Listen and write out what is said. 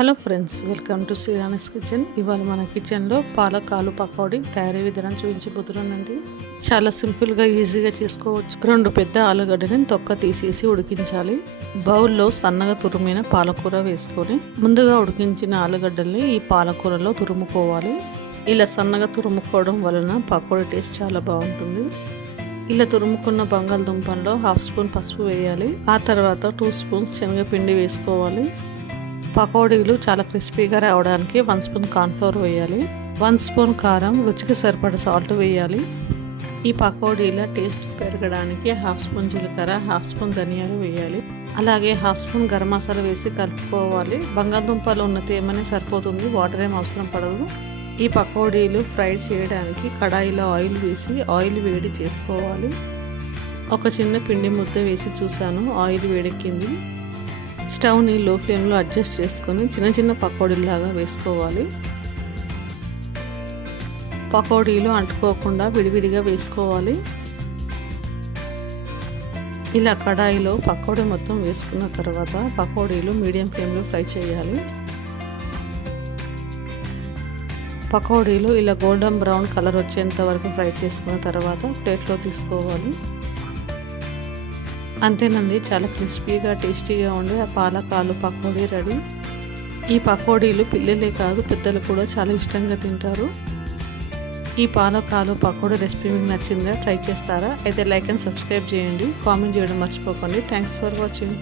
Hello friends, welcome to Srirani's kitchen. ఇవాళ మన కిచెన్లో పాలక్ ఆలు పకోడీ తయారీ విధానం చూపించబోతున్నానండి. చాలా సింపుల్గా ఈజీగా చేసుకోవచ్చు. 2 పెద్ద ఆలుగడ్డని తొక్క తీసేసి ఉడికించాలి. బౌల్లో సన్నగా తురిమిన పాలకూర వేసుకొని ముందుగా ఉడికించిన ఆలుగడ్డల్ని ఈ పాలకూరలో తురుముకోవాలి. ఇలా సన్నగా తురుముకోవడం వలన పకోడీ టేస్ట్ చాలా బాగుంటుంది. ఇలా తురుముకున్న బంగాళదుంపల్లో 1/2 స్పూన్ పసుపు వేయాలి. ఆ తర్వాత 2 స్పూన్స్ శనగపిండి వేసుకోవాలి. పకోడీలు చాలా క్రిస్పీగా రావడానికి 1 స్పూన్ కార్న్ఫ్లోర్ వేయాలి. 1 స్పూన్ కారం, రుచికి సరిపడ సాల్ట్ వేయాలి. ఈ పకోడీల టేస్ట్ పెరగడానికి 1/2 స్పూన్ జీలకర్ర, 1/2 స్పూన్ ధనియాలు వేయాలి. అలాగే 1/2 స్పూన్ గరం మసాలా వేసి కలుపుకోవాలి. బంగాళదుంపలు ఉన్న తేమనే సరిపోతుంది, వాటర్ ఏం అవసరం పడదు. ఈ పకోడీలు ఫ్రై చేయడానికి కడాయిలో ఆయిల్ వేసి ఆయిల్ వేడి చేసుకోవాలి. ఒక చిన్న పిండి ముద్ద వేసి చూశాను, ఆయిల్ వేడెక్కింది. స్టవ్ని లో ఫ్లేమ్లో అడ్జస్ట్ చేసుకొని చిన్న చిన్న పకోడీలాగా వేసుకోవాలి. పకోడీలు అంటుకోకుండా విడివిడిగా వేసుకోవాలి. ఇలా కడాయిలో పకోడీ మొత్తం వేసుకున్న తర్వాత పకోడీలు మీడియం ఫ్లేమ్లో ఫ్రై చేయాలి. పకోడీలు ఇలా గోల్డెన్ బ్రౌన్ కలర్ వచ్చేంత వరకు ఫ్రై చేసుకున్న తర్వాత ప్లేట్లో తీసుకోవాలి. అంతేనండి, చాలా క్రిస్పీగా టేస్టీగా ఉండే ఆ పాలక్ ఆలు పకోడీ రెడీ. ఈ పకోడీలు పిల్లలే కాదు పెద్దలు కూడా చాలా ఇష్టంగా తింటారు. ఈ పాలక్ ఆలు పకోడీ రెసిపీ మీకు నచ్చిందా? ట్రై చేస్తారా? అయితే లైక్ అండ్ సబ్స్క్రైబ్ చేయండి. కామెంట్ చేయడం మర్చిపోకండి. Thanks for watching.